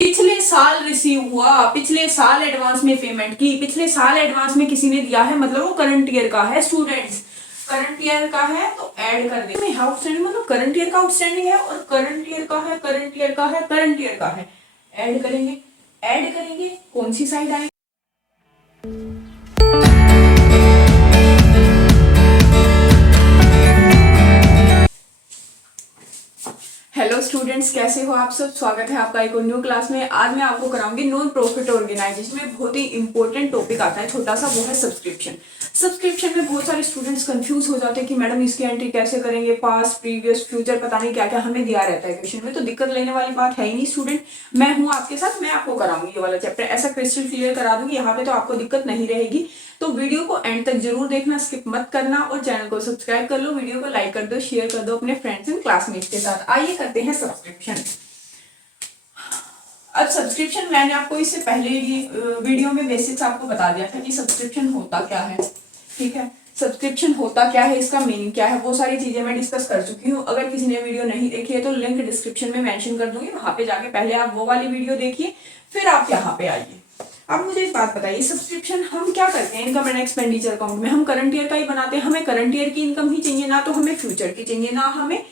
पिछले साल रिसीव हुआ, पिछले साल एडवांस में पेमेंट की, पिछले साल एडवांस में किसी ने दिया है, मतलब वो करंट ईयर का है स्टूडेंट्स, करंट ईयर का है तो ऐड कर देंगे। आउटस्टैंडिंग मतलब करंट ईयर का आउटस्टैंडिंग है और करंट ईयर का है, करंट ईयर का है, करंट ईयर का है, ऐड करेंगे। ऐड करेंगे कौन सी साइड आएगी? हेलो स्टूडेंट्स, कैसे हो आप सब? स्वागत है आपका एक और न्यू क्लास में। आज मैं आपको कराऊंगी नॉन प्रॉफिट ऑर्गेनाइजेशन में बहुत ही इंपॉर्टेंट टॉपिक आता है छोटा सा, वो है सब्सक्रिप्शन। सब्सक्रिप्शन में बहुत सारे स्टूडेंट्स कंफ्यूज हो जाते हैं कि मैडम इसकी एंट्री कैसे करेंगे, पास्ट प्रीवियस फ्यूचर पता नहीं क्या क्या हमें दिया रहता है क्वेश्चन में, तो दिक्कत लेने वाली बात है ही नहीं स्टूडेंट। मैं हूँ आपके साथ, मैं आपको कराऊंगी ये वाला चैप्टर, ऐसा क्रिस्टल क्लियर करा दूंगी, यहाँ पे तो आपको दिक्कत नहीं रहेगी। तो वीडियो को एंड तक जरूर देखना, स्किप मत करना, और चैनल को सब्सक्राइब कर लो, वीडियो को लाइक कर दो, शेयर कर दो अपने फ्रेंड्स एंड क्लासमेट्स के साथ। आइए करते हैं सब्सक्रिप्शन। अब सब्सक्रिप्शन मैंने आपको इससे पहले वीडियो में बेसिक्स आपको बता दिया था कि सब्सक्रिप्शन होता क्या है, ठीक है। सब्सक्रिप्शन होता क्या है, इसका मीनिंग क्या है, वो सारी चीजें मैं डिस्कस कर चुकी हूँ। अगर किसी ने वीडियो नहीं देखी है तो लिंक डिस्क्रिप्शन में मेंशन कर दूंगी, वहां पे जाके पहले आप वो वाली वीडियो देखिए, फिर आप यहाँ पे आइए। अब मुझे एक बात बताइए, सब्सक्रिप्शन हम क्या करते हैं इनकम एंड एक्सपेंडिचर अकाउंट में? हम करंट ईयर का ही बनाते हैं, हमें करंट ईयर की इनकम ही चाहिए, ना तो हमें फ्यूचर की चाहिए, ना हमें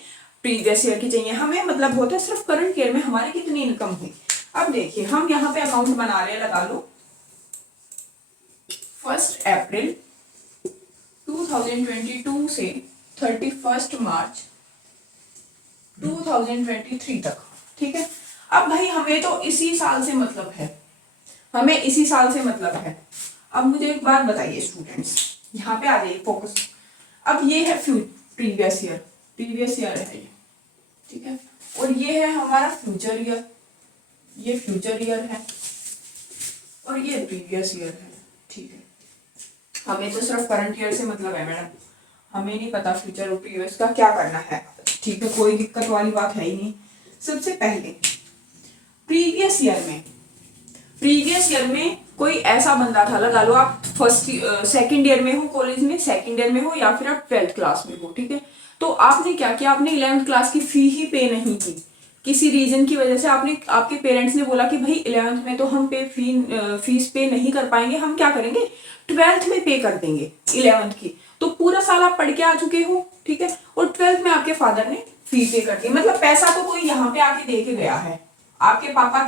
प्रीवियस ईयर की चाहिए। हमें मतलब होता है सिर्फ करंट ईयर में हमारी कितनी इनकम हुई। अब देखिए हम यहाँ पे अकाउंट बना रहे हैं, लगा लो 1 अप्रैल 2022 से 31 मार्च 2023 तक, ठीक है। अब भाई हमें तो इसी साल से मतलब है, हमें इसी साल से मतलब है। अब मुझे एक बात बताइए स्टूडेंट्स, यहाँ पे आ जाइए फोकस। अब ये है प्रीवियस ईयर, प्रीवियस ईयर है ये, ठीक है, और ये है हमारा फ्यूचर ईयर, ये फ्यूचर ईयर है, और ये प्रीवियस ईयर है, ठीक है। हमें तो सिर्फ करंट ईयर से मतलब है मैडम, हमें नहीं पता फ्यूचर और प्रीवियस का क्या करना है, ठीक है, कोई दिक्कत वाली बात है ही नहीं। सबसे पहले प्रीवियस ईयर में कोई ऐसा बंदा था, लगा लो आप सेकंड ईयर में हो, कॉलेज में सेकंड ईयर में हो, या फिर आप 12th क्लास में हो, ठीक है। तो आपने क्या किया, आपने 11th क्लास की फी ही पे नहीं की, किसी रीजन की वजह से आपने, आपके पेरेंट्स ने बोला कि भाई 11th में तो हम फीस पे नहीं कर पाएंगे, हम क्या करेंगे 12th में पे कर देंगे 11th की। तो पूरा साल आप पढ़ के आ चुके हो, ठीक है, और 12th में आपके फादर ने फी पे कर दी, मतलब पैसा तो कोई यहाँ पे आके दे के गया है, आपके पापा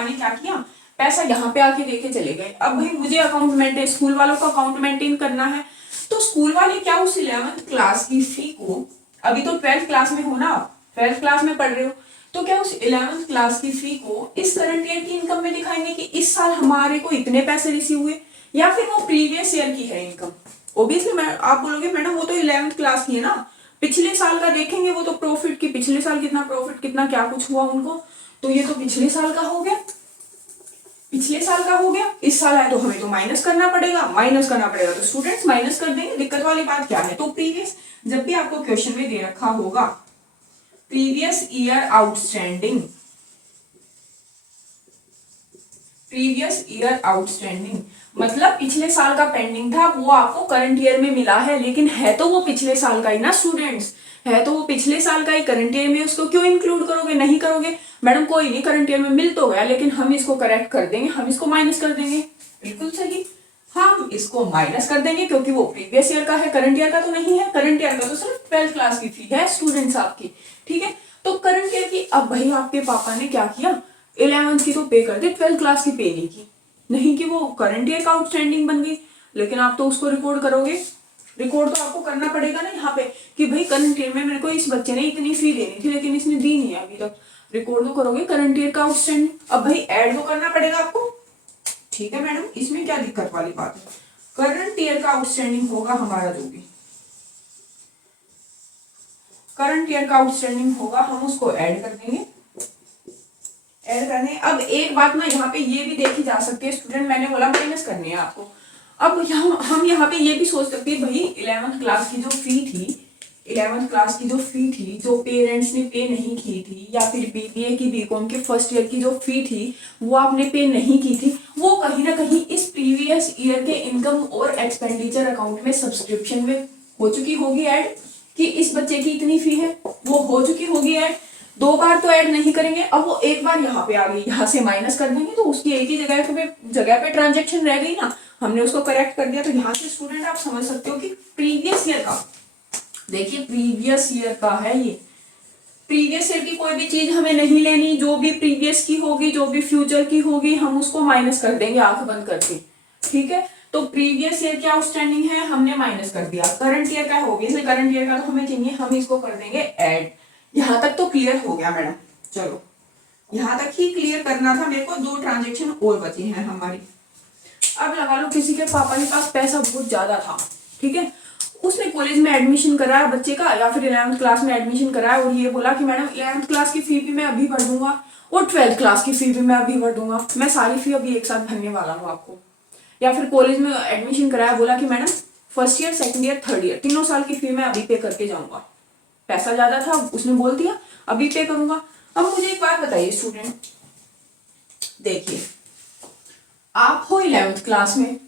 ने क्या किया, पैसा यहाँ पे आके देके चले गए। अब भाई मुझे अकाउंट मेंटेन, स्कूल वालों का अकाउंट मेंटेन करना है, तो स्कूल वाले क्या उस 11th क्लास की फी को, अभी तो 12th क्लास में हो ना, 12th क्लास में पढ़ रहे हो, तो क्या उस 11th क्लास की फी को इस करंट ईयर की इनकम में दिखाएंगे कि इस साल हमारे को इतने पैसे रिसीव हुए, या फिर वो प्रीवियस ईयर की है इनकम? ओब्वियसली आप बोलोगे मैडम वो तो 11th क्लास की है ना, पिछले साल का देखेंगे वो तो प्रॉफिट की, पिछले साल कितना प्रॉफिट, कितना क्या कुछ हुआ उनको, तो ये तो पिछले साल का हो गया, पिछले साल का हो गया, इस साल है तो हमें तो माइनस करना पड़ेगा, माइनस करना पड़ेगा तो स्टूडेंट्स माइनस कर देंगे, दिक्कत वाली बात क्या है। तो प्रीवियस, जब भी आपको क्वेश्चन में दे रखा होगा previous year outstanding, previous year outstanding मतलब पिछले साल का पेंडिंग था, वो आपको करंट ईयर में मिला है, लेकिन है तो वो पिछले साल का ही ना स्टूडेंट्स, है तो वो पिछले साल का ही, करंट ईयर में उसको क्यों इंक्लूड करोगे? नहीं करोगे मैडम, कोई नहीं, करंट ईयर में मिल तो गया, लेकिन हम इसको करेक्ट कर देंगे, हम इसको माइनस कर देंगे, बिल्कुल सही, हम इसको माइनस कर देंगे क्योंकि वो प्रीवियस ईयर का है, करंट ईयर का तो नहीं है, करंट ईयर का तो सिर्फ 12th क्लास की फी है स्टूडेंट्स आपकी, ठीक है। तो करंट ईयर की, अब भाई आपके पापा ने क्या किया, 11th की तो पे कर दी, 12th क्लास की पे नहीं की, नहीं कि वो करंट ईयर का आउटस्टैंडिंग बन गई, लेकिन आप तो उसको रिकॉर्ड करोगे, रिकॉर्ड तो आपको करना पड़ेगा ना यहाँ पे कि भाई करंट ईयर में मेरे को इस बच्चे ने इतनी फी देनी थी लेकिन इसने दी नहीं है अभी तक, रिकॉर्ड तो करोगे करंट ईयर का आउटस्टैंडिंग। अब भाई ऐड तो करना पड़ेगा आपको, ठीक है मैडम, इसमें क्या दिक्कत वाली बात है। करंट ईयर का आउटस्टैंडिंग होगा हमारा, जो भी करंट ईयर का आउटस्टैंडिंग होगा हम उसको ऐड कर देंगे, ऐड करने। अब एक बात ना यहाँ पे ये भी देखी जा सकती है स्टूडेंट, मैंने बोला माइनस करनी है आपको। अब हम यहाँ पे ये भी सोच सकते हैं भाई 11th क्लास की जो फी थी, 11th क्लास की जो फी थी, जो पेरेंट्स ने पे नहीं की थी, या फिर बीबीए की, बीकॉम के फर्स्ट ईयर की जो फी थी वो आपने पे नहीं की थी, वो कहीं ना कहीं इस प्रीवियस ईयर के इनकम और एक्सपेंडिचर अकाउंट में सब्सक्रिप्शन में हो चुकी होगी ऐड, कि इस बच्चे की इतनी फी है, वो हो चुकी होगी ऐड। दो बार तो ऐड नहीं करेंगे। अब वो एक बार यहाँ पे आ गई, यहाँ से माइनस कर देंगे तो उसकी एक ही जगह पे ट्रांजेक्शन रह गई ना, हमने उसको करेक्ट कर दिया। तो यहाँ से स्टूडेंट आप समझ सकते हो कि प्रीवियस ईयर का, देखिए प्रीवियस ईयर का है ये, प्रीवियस ईयर की कोई भी चीज हमें नहीं लेनी, जो भी प्रीवियस की होगी, जो भी फ्यूचर की होगी, हम उसको माइनस कर देंगे आंख बंद करके, ठीक है। तो प्रीवियस ईयर क्या आउटस्टैंडिंग है, हमने माइनस कर दिया। करंट ईयर का होगी, इसलिए करंट ईयर का तो हमें चाहिए, हम इसको कर देंगे ऐड। यहां तक तो क्लियर हो गया मैडम, चलो यहां तक ही क्लियर करना था मेरे को, दो ट्रांजेक्शन और बची हैं हमारी। अब लगा लो किसी के पापा के पास पैसा बहुत ज्यादा था, ठीक है, उसने कॉलेज में एडमिशन कराया बच्चे का, या फिर 11th क्लास में एडमिशन कराया, और ये बोला कि मैडम 11th क्लास की फी भी मैं अभी भर दूंगा और 12th क्लास की फी भी मैं अभी भर दूंगा, मैं सारी फी अभी एक साथ भरने वाला हूँ आपको। या फिर कॉलेज में एडमिशन कराया, बोला कि madam first year, second year, third year, तीनों साल की फी मैं अभी पे करके जाऊंगा। पैसा ज्यादा था, उसने बोल दिया अभी पे करूंगा। अब मुझे एक बात बताइए स्टूडेंट, देखिए आप हो 11th क्लास में,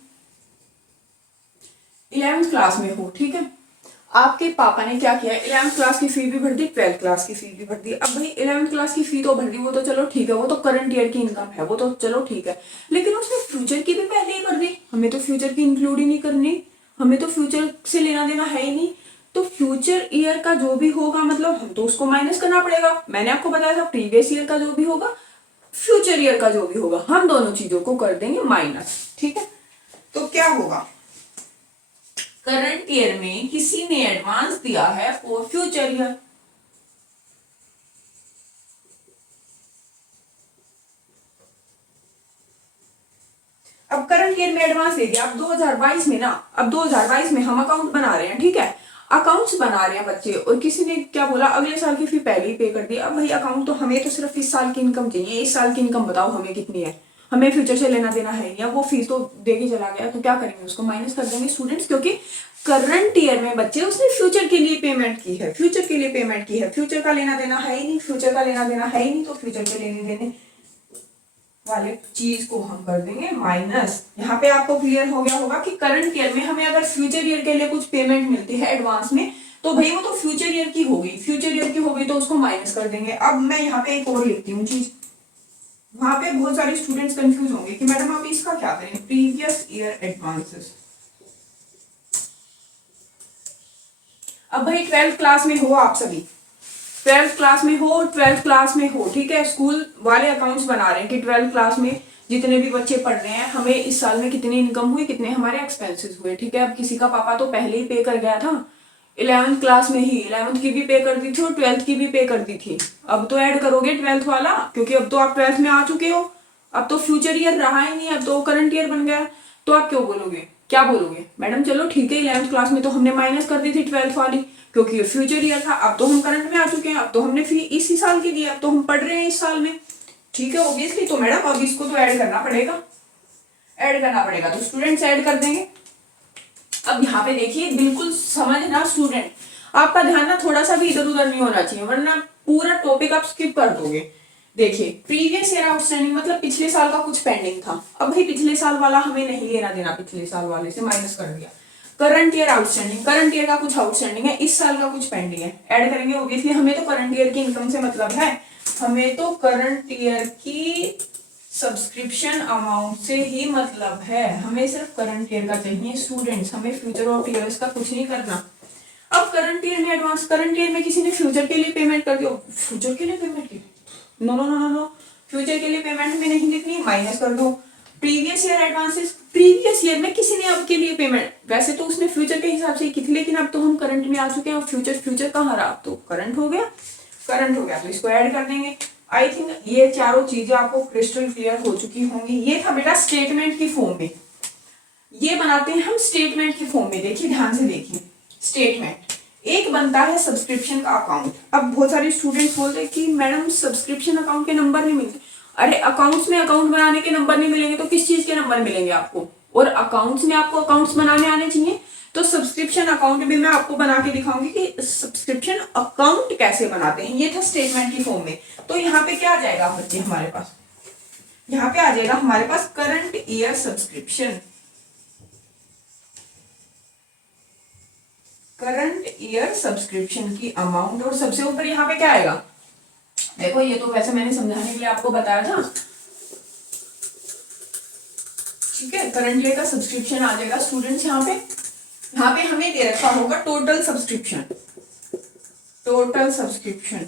11th क्लास में हो, ठीक है, आपके पापा ने क्या किया, 11th क्लास की फी भी भर दी, 12th क्लास की फी भी भर दी। अब भाई 11th क्लास की फी तो भर दी, वो तो चलो ठीक है, वो तो करंट ईयर की इनकम है, वो तो चलो ठीक है, लेकिन उसने फ्यूचर की भी पहले ही भर दी। हमें तो फ्यूचर की इंक्लूड ही नहीं करनी, हमें तो फ्यूचर से लेना देना है ही नहीं। तो फ्यूचर ईयर का जो भी होगा, मतलब हम तो उसको माइनस करना पड़ेगा। मैंने आपको बताया था प्रीवियस ईयर का जो भी होगा, फ्यूचर ईयर का जो भी होगा, हम दोनों चीजों को कर देंगे माइनस, ठीक है। तो क्या होगा, करंट ईयर में किसी ने एडवांस दिया है फॉर फ्यूचर ईयर, अब करंट ईयर में एडवांस दे दिया। अब 2022 में ना, अब 2022 में हम अकाउंट बना रहे हैं, ठीक है, अकाउंट्स बना रहे हैं बच्चे, और किसी ने क्या बोला, अगले साल की फी पहले ही पे कर दी। अब भाई अकाउंट तो हमें तो सिर्फ इस साल की इनकम चाहिए, इस साल की इनकम बताओ हमें कितनी है, हमें फ्यूचर से लेना देना है, या वो फीस तो दे के चला गया, तो क्या करेंगे, उसको माइनस कर देंगे स्टूडेंट्स, क्योंकि करंट ईयर में बच्चे उसने फ्यूचर के लिए पेमेंट की है, फ्यूचर के लिए पेमेंट की है, फ्यूचर का लेना देना है ही नहीं, फ्यूचर का लेना देना है ही नहीं, तो फ्यूचर के लेने देने वाले चीज को हम कर देंगे माइनस। यहाँ पे आपको क्लियर हो गया होगा कि करंट ईयर में हमें अगर फ्यूचर ईयर के लिए कुछ पेमेंट मिलती है एडवांस में, तो भाई वो तो फ्यूचर ईयर की होगी, फ्यूचर ईयर की होगी तो उसको माइनस कर देंगे। अब मैं यहाँ पे एक और लिखती हूँ चीज, वहां पे बहुत सारे स्टूडेंट्स कंफ्यूज होंगे कि मैडम आप इसका क्या करें, प्रीवियस ईयर एडवांसेस। अब भाई 12th क्लास में हो आप सभी, 12th क्लास में हो, 12th क्लास में हो, ठीक है, स्कूल वाले अकाउंट्स बना रहे हैं कि 12th क्लास में जितने भी बच्चे पढ़ रहे हैं, हमें इस साल में कितनी इनकम हुई, कितने हमारे एक्सपेंसेस हुए, ठीक है। अब किसी का पापा तो पहले ही पे कर गया था 11th क्लास में ही, 11th की भी पे कर दी थी और 12th की भी पे कर दी थी। अब तो ऐड करोगे 12th वाला, क्योंकि अब तो आप 12th में आ चुके हो, अब तो फ्यूचर ईयर रहा ही नहीं, अब तो करंट ईयर बन गया। तो आप क्यों बोलोगे, क्या बोलोगे, मैडम चलो ठीक है 11th क्लास में तो हमने माइनस कर दी थी 12th वाली, क्योंकि ये फ्यूचर ईयर था, अब तो हम करंट में आ चुके हैं, अब तो हमने फी इसी साल की दी, अब तो हम पढ़ रहे हैं इस साल में, ठीक है ऑब्वियसली। तो मैडम अब इसको तो ऐड करना पड़ेगा, ऐड करना पड़ेगा, तो स्टूडेंट्स ऐड कर देंगे। अब यहाँ पे देखिए बिल्कुल समझना स्टूडेंट, आपका ध्यान ना थोड़ा सा भी इधर उधर नहीं होना चाहिए, वरना पूरा टॉपिक आप स्किप कर दोगे। देखिए प्रीवियस ईयर आउटस्टैंडिंग मतलब पिछले साल का कुछ पेंडिंग था, अब भाई पिछले साल वाला हमें नहीं लेना देना, पिछले साल वाले से माइनस कर दिया। Current year outstanding, current year का कुछ आउटस्टैंडिंग है, इस साल का कुछ पेंडिंग है, ऐड करेंगे ऑब्वियसली। हमें तो करंट ईयर की इनकम से मतलब है, हमें तो करंट ईयर की सब्सक्रिप्शन अमाउंट से ही मतलब है, हमें सिर्फ करंट ईयर का चाहिए स्टूडेंट्स, हमें फ्यूचर ऑफ ईयर्स का कुछ नहीं करना। अब करंट ईयर में एडवांस, करंट ईयर में किसी ने फ्यूचर के लिए पेमेंट कर दिया, फ्यूचर के लिए पेमेंट की, no no no no no, future के लिए पेमेंट में नहीं लिखनी, माइनस कर दो। Previous year advances, previous year में किसी ने अब के लिए पेमेंट, वैसे तो उसने फ्यूचर के हिसाब से की थी, लेकिन अब तो हम करंट में आ चुके हैं, फ्यूचर फ्यूचर कहाँ रहा, अब तो करंट हो गया, करंट हो गया, तो इसको ऐड कर देंगे। आई थिंक ये चारों चीजें आपको क्रिस्टल क्लियर हो चुकी होंगी। ये था बेटा स्टेटमेंट की फॉर्म में, ये बनाते हैं हम स्टेटमेंट की फॉर्म में, देखिए ध्यान से देखिए। स्टेटमेंट एक बनता है सब्सक्रिप्शन का अकाउंट। अब बहुत सारे स्टूडेंट्स बोलते हैं कि मैडम सब्सक्रिप्शन अकाउंट के नंबर नहीं मिलते, अरे अकाउंट्स में अकाउंट बनाने के नंबर नहीं मिलेंगे तो किस चीज के नंबर मिलेंगे आपको, और अकाउंट्स में आपको अकाउंट्स बनाने आने चाहिए। तो सब्सक्रिप्शन अकाउंट भी मैं आपको बना के दिखाऊंगी कि सब्सक्रिप्शन अकाउंट कैसे बनाते हैं, ये था स्टेटमेंट की फॉर्म में। तो यहाँ पे क्या आ जाएगा बच्चे हमारे पास, यहाँ पे आ जाएगा हमारे पास current year subscription, current year subscription की अमाउंट, और सबसे ऊपर यहाँ पे क्या आएगा, देखो ये तो वैसे मैंने समझाने के लिए आपको बताया था, ठीक है। करंट ईयर का सब्सक्रिप्शन आ जाएगा स्टूडेंट्स यहाँ पे हमें दे रखा होगा total subscription, total subscription,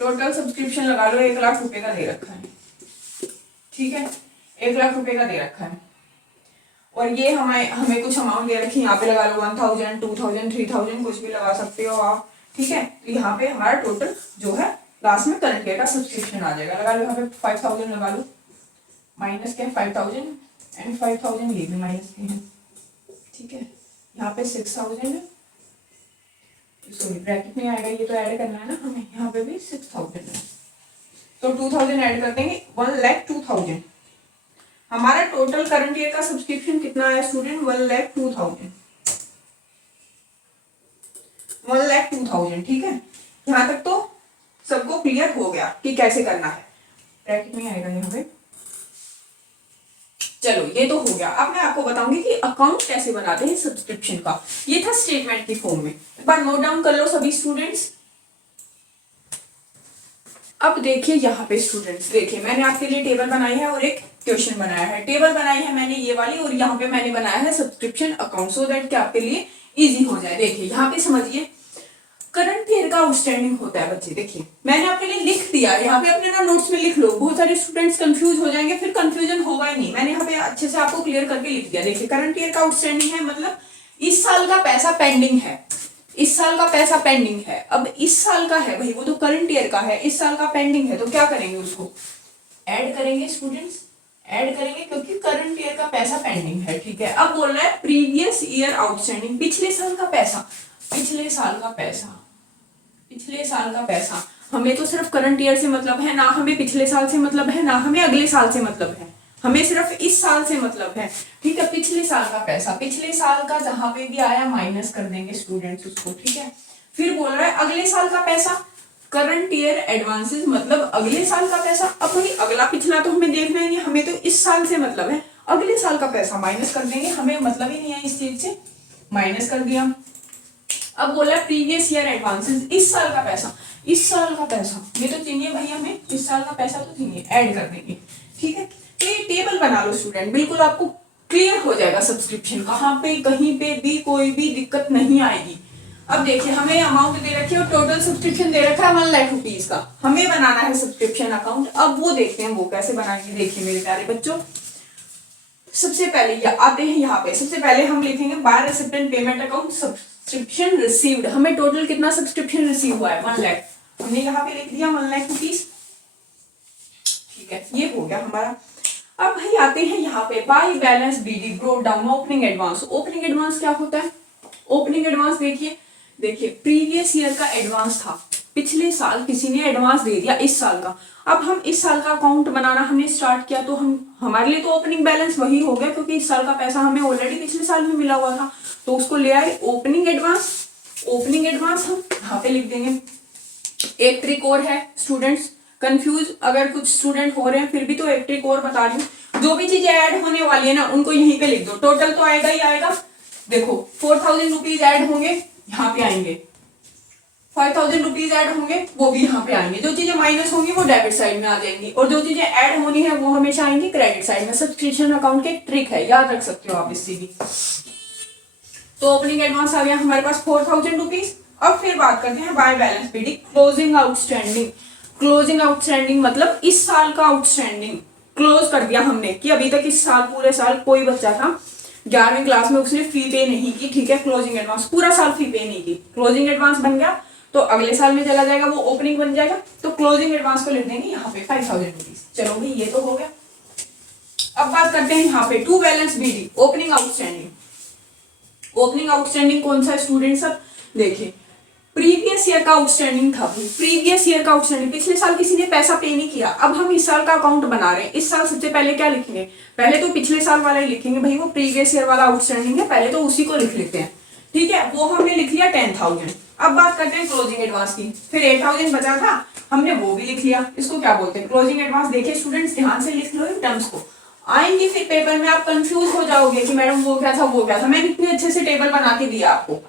total subscription लगा लो 1 लाख रुपए का दे रखा है, ठीक है। 1 लाख रुपए का दे रखा है और ये हमें कुछ अमाउंट दे रखी है, यहाँ पे लगा लो 1000, 2000, 3000 कुछ भी लगा सकते हो आप, ठीक है। तो यहाँ पे हमारा टोटल जो है लास्ट में करंट ईयर का सब्सक्रिप्शन आ जाएगा। लगा लो यहाँ पे 5000 लगा लो, माइनस क्या 5000 एंड 5000 ये भी माइनस के हैं, ठीक है। यहाँ पे 6000, सॉरी ब्रैकेट में आएगा ये तो ऐड करना है ना हमें, यहाँ पे भी 6000 है तो 2000 ऐड कर देंगे, 1,02,000। हमारा टोटल करंट ईयर का सब्सक्रिप्शन कितना आया स्टूडेंट, 1,02,000, 1,02,000, ठीक है। यहाँ तक तो सबको क्लियर हो गया कि कैसे करना है, ब्रैकेट में आएगा यहाँ पे। चलो ये तो हो गया। अब मैं आपको बताऊंगी कि अकाउंट कैसे बनाते हैं सब्सक्रिप्शन का। ये था स्टेटमेंट की फॉर्म में, एक बार नोट डाउन कर लो सभी स्टूडेंट्स। अब देखिए यहाँ पे स्टूडेंट्स, देखिए मैंने आपके लिए टेबल बनाई है और एक क्वेश्चन बनाया है। टेबल बनाई है मैंने ये वाली और यहाँ पे मैंने बनाया है सब्सक्रिप्शन अकाउंट, सो दैट कि आपके लिए इजी हो जाए। देखिए यहाँ पे समझिए करंट ईयर का आउटस्टैंडिंग होता है बच्चे। देखिए मैंने आपके लिए लिख दिया, यहाँ पे अपने ना नोट्स में लिख लो, बहुत सारे स्टूडेंट्स कंफ्यूज हो जाएंगे, फिर कंफ्यूजन होगा ही नहीं। मैंने यहाँ पे अच्छे से आपको क्लियर करके लिख दिया। देखिए करंट ईयर का आउटस्टैंडिंग है मतलब इस साल का पैसा पेंडिंग है, इस साल का पैसा पेंडिंग है। अब इस साल का है भाई, वो तो करंट ईयर का है, इस साल का पेंडिंग है, तो क्या करेंगे उसको ऐड करेंगे स्टूडेंट्स, ऐड करेंगे क्योंकि करंट ईयर का पैसा पेंडिंग है, ठीक है। अब बोल रहा है प्रीवियस ईयर आउटस्टैंडिंग, पिछले साल का पैसा, पिछले साल का पैसा, पिछले साल का पैसा। हमें तो सिर्फ करंट ईयर से मतलब है, ना हमें पिछले साल से मतलब है, ना हमें अगले साल से मतलब है, हमें सिर्फ इस साल से मतलब है, ठीक है। पिछले साल का पैसा, पिछले साल का जहां पे भी आया माइनस कर देंगे स्टूडेंट्स उसको, ठीक है। फिर बोल रहा है अगले साल का पैसा, करंट ईयर एडवांसेस मतलब अगले साल का पैसा। अब भाई अगला पिछला तो हमें देखना ही नहीं, हमें तो इस साल से मतलब है, अगले साल का पैसा माइनस कर देंगे, हमें मतलब ही नहीं है इस चीज से, माइनस कर दिया। अब बोला प्रीवियस ईयर एडवांसेस, इस साल का पैसा, इस साल का पैसा ये तो चाहिए भाई हमें, इस साल का पैसा तो चाहिए, ऐड कर देंगे, ठीक है। तो ये टेबल बना लो स्टूडेंट, बिल्कुल आपको क्लियर हो जाएगा सब्सक्रिप्शन, कहाँ पे कहीं पे भी कोई भी दिक्कत नहीं आएगी। अब देखिए हमें अमाउंट दे रखी है और टोटल सब्सक्रिप्शन दे रखा है 1 लाख रुपीज का, हमें बनाना है सब्सक्रिप्शन अकाउंट। अब वो देखते हैं वो कैसे बनाएंगे। देखिए मेरे प्यारे बच्चों, सबसे पहले आते हैं यहाँ पे, सबसे पहले हम लिखेंगे by recipient payment account subscription received. हमें टोटल कितना सब्सक्रिप्शन रिसीव हुआ है 1 लाख, हमने यहाँ पे लिख दिया 1 लाख रुपीज, ठीक है। ये हो गया हमारा। अब भाई आते हैं यहाँ पे by balance BD brought down opening advance. Opening advance क्या होता है, ओपनिंग एडवांस देखिए प्रीवियस ईयर का एडवांस था, पिछले साल किसी ने एडवांस दे दिया इस साल का। अब हम इस साल का अकाउंट बनाना हमने स्टार्ट किया तो हमारे लिए तो ओपनिंग बैलेंस वही हो गया, क्योंकि इस साल का पैसा हमें ऑलरेडी पिछले साल में मिला हुआ था, तो उसको ले आए ओपनिंग एडवांस। ओपनिंग एडवांस हम यहाँ पे लिख देंगे। एक ट्रिक और है स्टूडेंट्स, कंफ्यूज अगर कुछ स्टूडेंट हो रहे हैं फिर भी तो एक ट्रिक और बता रही हूँ, जो भी चीजें ऐड होने वाली है ना उनको यहीं पे लिख दो, टोटल तो आएगा ही आएगा। देखो 4000 रुपीज ऐड होंगे यहाँ पे आएंगे, 5000 रुपीज ऐड होंगे वो भी यहाँ पे आएंगे, जो चीजें माइनस होंगी वो डेबिट साइड में आ जाएंगी और जो चीजें ऐड होनी है वो हमेशा आएंगी क्रेडिट साइड में। सब्सक्रिप्शन अकाउंट की ट्रिक है, याद रख सकते हो आप इससे भी। तो ओपनिंग एडवांस आ गया हमारे पास 4000 रुपीज। अब फिर बात करते हैं by balance BD closing outstanding. Closing outstanding मतलब इस साल का आउटस्टैंडिंग क्लोज कर दिया हमने, कि अभी तक इस साल पूरे साल कोई बच्चा था 11वीं क्लास में उसने फी पे नहीं की, ठीक है। क्लोजिंग एडवांस पूरा साल फी पे नहीं की, क्लोजिंग एडवांस बन गया तो अगले साल में चला जाएगा, वो ओपनिंग बन जाएगा, तो क्लोजिंग एडवांस को लिख देंगे यहाँ पे 5000 रुपीज। चलो भाई ये तो हो गया। अब बात करते हैं यहाँ पे to balance BD opening outstanding. Opening outstanding कौन सा स्टूडेंट सब देखिए, प्रीवियस ईयर का आउटस्टैंडिंग था भाई, प्रीवियस ईयर का आउटस्टैंडिंग, पिछले साल किसी ने पैसा पे नहीं किया, अब हम इस साल का अकाउंट बना रहे हैं। इस साल सबसे पहले क्या लिखेंगे, पहले तो पिछले साल वाला ही लिखेंगे भाई, वो प्रीवियस ईयर वाला आउटस्टैंडिंग है, पहले तो उसी को लिख लेते हैं, ठीक है। वो हमने लिख लिया 10,000। अब बात करते हैं क्लोजिंग एडवांस की, फिर 8000 बचा था हमने वो भी लिख लिया, इसको क्या बोलते हैं क्लोजिंग एडवांस। देखिए स्टूडेंट्स ध्यान से लिख लो इन टर्म्स को, आएंगे फिर पेपर में आप कंफ्यूज हो जाओगे कि मैडम वो क्या था वो क्या था। मैंने इतने अच्छे से टेबल बना के दिया आपको।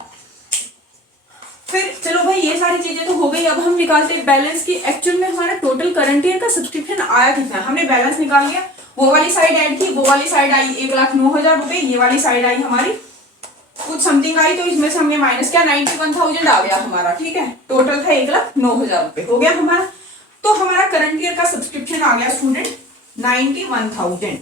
फिर चलो भाई ये सारी चीजें तो हो गई, अब हम निकालते हैं बैलेंस की एक्चुअल में हमारा टोटल करंट ईयर का सब्सक्रिप्शन आया कितना। हमने बैलेंस निकाल लिया, वो वाली साइड ऐड की, वो वाली साइड आई 1,09,000 रुपए, ये वाली साइड आई हमारी कुछ समथिंग आई, तो इसमें से हमने माइनस किया 91,000 आ गया हमारा। ठीक है, टोटल था 1,09,000 रुपए हो गया हमारा। तो हमारा करंट ईयर का सब्सक्रिप्शन आ गया स्टूडेंट 91,000।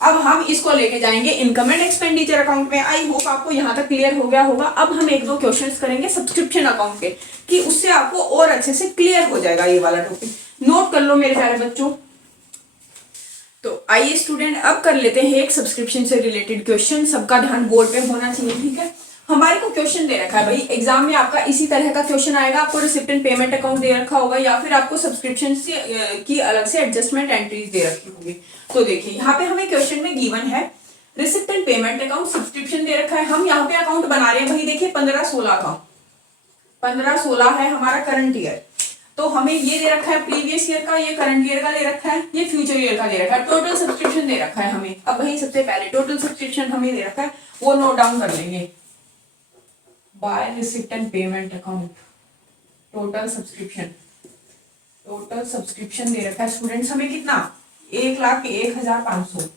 अब हम इसको लेके जाएंगे इनकम एंड एक्सपेंडिचर अकाउंट में। आई होप आपको यहाँ तक क्लियर हो गया होगा। अब हम एक दो क्वेश्चंस करेंगे सब्सक्रिप्शन अकाउंट के, कि उससे आपको और अच्छे से क्लियर हो जाएगा ये वाला टॉपिक। नोट कर लो मेरे प्यारे बच्चों। तो आइए स्टूडेंट अब कर लेते हैं एक सब्सक्रिप्शन से रिलेटेड क्वेश्चन। सबका ध्यान बोर्ड पे होना चाहिए। ठीक है, हमारे को क्वेश्चन दे रखा है भाई एग्जाम में, आपका इसी तरह का क्वेश्चन आएगा। आपको रिसिप्ट एंड पेमेंट अकाउंट दे रखा होगा, या फिर आपको सब्सक्रिप्शन से की अलग से एडजस्टमेंट एंट्रीज दे रखी होगी। तो देखिए यहाँ पे हमें क्वेश्चन में गिवन है receipt and payment account, subscription दे रखा है। हम यहाँ पे अकाउंट बना रहे हैं भाई, देखिए 15-16 का, 15-16 है हमारा करंट ईयर। तो हमें ये दे रखा है प्रीवियस ईयर का, ये करंट ईयर का दे रखा है, ये फ्यूचर ईयर का दे रखा है। टोटल सब्सक्रिप्शन दे रखा है हमें। अब भाई सबसे पहले टोटल सब्सक्रिप्शन हमें दे रखा है, वो नोट डाउन कर लेंगे। By receipt and payment account total subscription, total subscription दे रखा है स्टूडेंट्स हमें कितना, 1,01,500,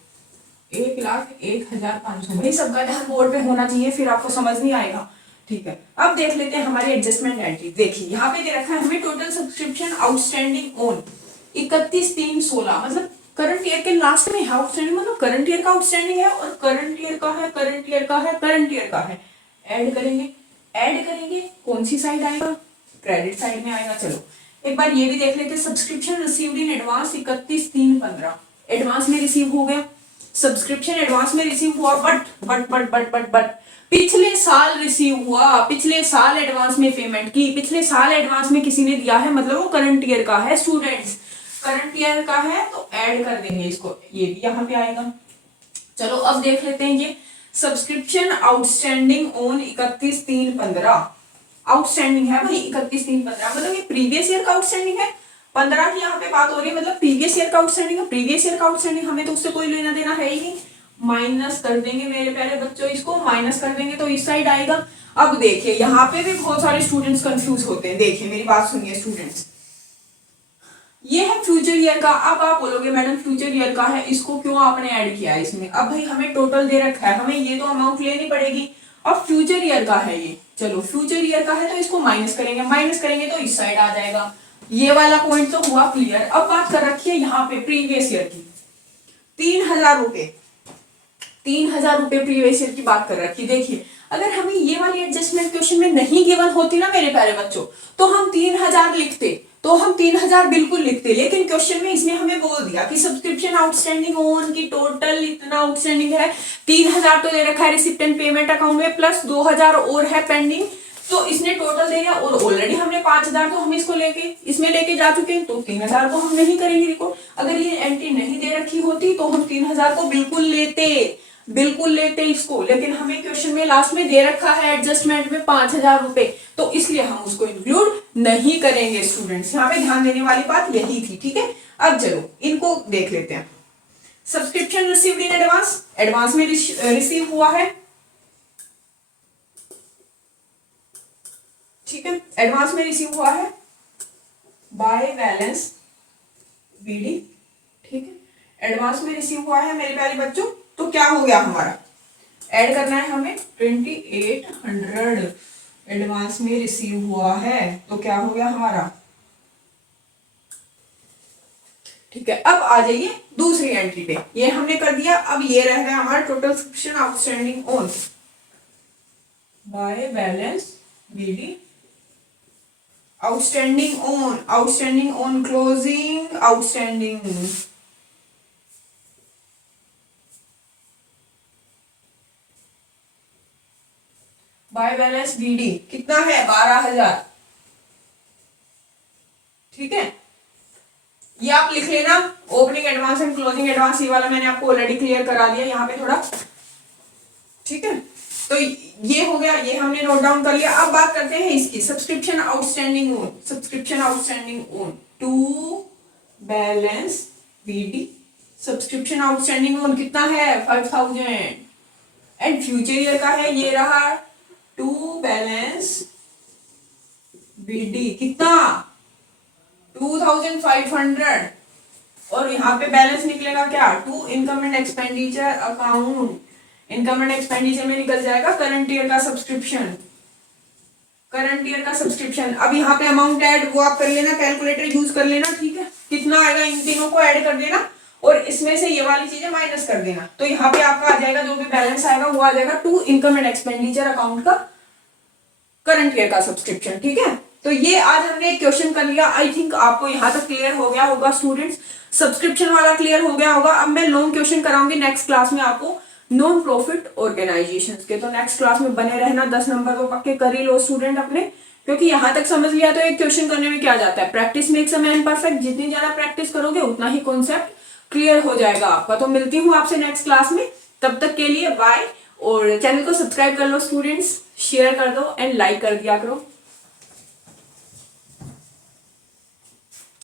1,01,500। भाई सबका ध्यान बोर्ड पे होना चाहिए, फिर आपको समझ नहीं आएगा। ठीक है, अब देख लेते हैं हमारी एडजस्टमेंट एंट्री। देखिए यहाँ पे दे रखा है हमें टोटल सब्सक्रिप्शन आउटस्टैंडिंग ऑन 31/3/16, मतलब करंट ईयर के लास्ट में है आउटस्टैंडिंग, मतलब करंट ईयर का आउटस्टैंडिंग है और करंट ईयर का है, करंट ईयर का है, करंट ईयर का है। ऐड करेंगे, ऐड करेंगे, कौन सी साइड आएगा, क्रेडिट साइड में आएगा। चलो एक बार ये भी देख लेते हैं, subscription received in advance 31/3/15, advance में रिसीव हो गया, सब्सक्रिप्शन एडवांस में रिसीव हुआ, बट पिछले साल रिसीव हुआ, पिछले साल एडवांस में पेमेंट की, पिछले साल एडवांस में किसी ने दिया है, मतलब वो करंट ईयर का है स्टूडेंट्स, करंट ईयर का है। तो ऐड कर देंगे इसको, ये भी यहाँ पे आएगा। चलो अब देख लेते हैं ये सब्सक्रिप्शन आउटस्टैंडिंग ऑन 31/3/15, आउटस्टैंडिंग है भाई 31/3/15, मतलब ये प्रीवियस ईयर का आउटस्टैंडिंग है। 15 की यहाँ पे बात हो रही है, मतलब प्रीवियस ईयर का आउटस्टैंडिंग है। प्रीवियस ईयर का आउटस्टैंडिंग हमें तो उससे कोई लेना देना है ही नहीं। माइनस कर देंगे मेरे प्यारे बच्चों, इसको माइनस कर देंगे तो इस साइड आएगा। अब देखिए यहाँ पे भी बहुत सारे स्टूडेंट्स कंफ्यूज होते हैं। देखिए मेरी बात सुनिए स्टूडेंट्स, ये है फ्यूचर ईयर का। अब आप बोलोगे मैडम फ्यूचर ईयर का है, इसको क्यों आपने ऐड किया है इसमें। अब भाई हमें टोटल दे रखा है, हमें ये तो अमाउंट लेनी पड़ेगी। अब फ्यूचर ईयर का है ये, चलो फ्यूचर ईयर का है तो इसको माइनस करेंगे, माइनस करेंगे तो इस साइड आ जाएगा। ये वाला पॉइंट तो हुआ क्लियर। अब बात कर रखी है यहाँ पे प्रीवियस ईयर की, 3,000 रुपए, 3,000 रुपए प्रीवियस ईयर की बात कर रखी। देखिए अगर हमें ये वाली एडजस्टमेंट क्वेश्चन में नहीं गिवन होती ना मेरे प्यारे बच्चों, तो हम 3,000 लिखते, तो हम 3,000 बिल्कुल लिखते। लेकिन क्वेश्चन में इसने हमें बोल दिया कि सब्सक्रिप्शन आउटस्टैंडिंग ऑन की टोटल इतना आउटस्टैंडिंग है, 3,000 तो दे रखा है रिसिप्ट एंड पेमेंट अकाउंट में, प्लस 2,000 और है पेंडिंग। तो इसने टोटल दे दिया और ऑलरेडी हमने 5,000 तो हम इसको लेके इसमें लेके जा चुके हैं, तो 3,000 को हम नहीं करेंगे रिकॉर्ड। अगर ये एंट्री नहीं दे रखी होती तो हम 3,000 को बिल्कुल लेते, बिल्कुल लेते इसको। लेकिन हमें क्वेश्चन में लास्ट में दे रखा है एडजस्टमेंट में 5,000 रुपए, तो इसलिए हम उसको इंक्लूड नहीं करेंगे स्टूडेंट्स। यहाँ पे ध्यान देने वाली बात यही थी। ठीक है, अब चलो इनको देख लेते हैं। Subscription received in advance, advance में रिसीव हुआ है, ठीक है, एडवांस में रिसीव हुआ है बाय बैलेंस बीडी। ठीक है, एडवांस में रिसीव हुआ है मेरे प्यारे बच्चों। तो क्या हो गया हमारा, ऐड करना है हमें 2,800 एडवांस में रिसीव हुआ है, तो क्या हो गया हमारा। ठीक है, अब आ जाइए दूसरी एंट्री पे, ये हमने कर दिया। अब ये रह गया हमारा total subscription outstanding on by balance BD, outstanding on, outstanding on closing, outstanding by balance BD कितना है 12,000। ठीक है, ये आप लिख लेना, opening advance and closing advance, ये वाला मैंने आपको ऑलरेडी क्लियर करा दिया यहाँ पे थोड़ा। ठीक है, तो ये हो गया, ये हमने नोट डाउन कर लिया। अब बात करते हैं इसकी subscription outstanding on, subscription outstanding on to balance BD, subscription outstanding on कितना है 5,000 एंड फ्यूचर ईयर का है, ये रहा टू बैलेंस बीडी कितना 2500 और यहाँ पे बैलेंस निकलेगा क्या to income and expenditure account. Income and expenditure में निकल जाएगा करंट ईयर का सब्सक्रिप्शन। करंट ईयर का सब्सक्रिप्शन। अब यहाँ पे अमाउंट ऐड वो आप कर लेना, कैलकुलेटर यूज कर लेना, ठीक है। कितना आएगा इन तीनों को ऐड कर देना और इसमें से ये वाली चीजें माइनस कर देना, तो यहाँ पे आपका आ जाएगा जो भी बैलेंस आएगा वो आ जाएगा to income and expenditure account का करंट ईयर का सब्सक्रिप्शन, ठीक है। तो ये आज हमने एक क्वेश्चन कर लिया। आई थिंक आपको यहाँ तक क्लियर हो गया होगा स्टूडेंट्स, सब्सक्रिप्शन वाला क्लियर हो गया होगा। अब मैं लॉन्ग क्वेश्चन कराऊंगी नेक्स्ट क्लास में आपको नॉन प्रॉफिट ऑर्गेनाइजेशंस के, तो नेक्स्ट क्लास में बने रहना। 10 नंबर तो पक्के कर ही लो स्टूडेंट अपने, क्योंकि यहाँ तक समझ लिया तो एक क्वेश्चन करने में क्या जाता है, practice makes a man perfect. जितनी ज्यादा प्रैक्टिस करोगे उतना ही कॉन्सेप्ट क्लियर हो जाएगा आपका। तो मिलती हूँ आपसे नेक्स्ट क्लास में, तब तक के लिए बाय। और चैनल को सब्सक्राइब कर लो स्टूडेंट्स, शेयर कर दो एंड लाइक कर दिया करो।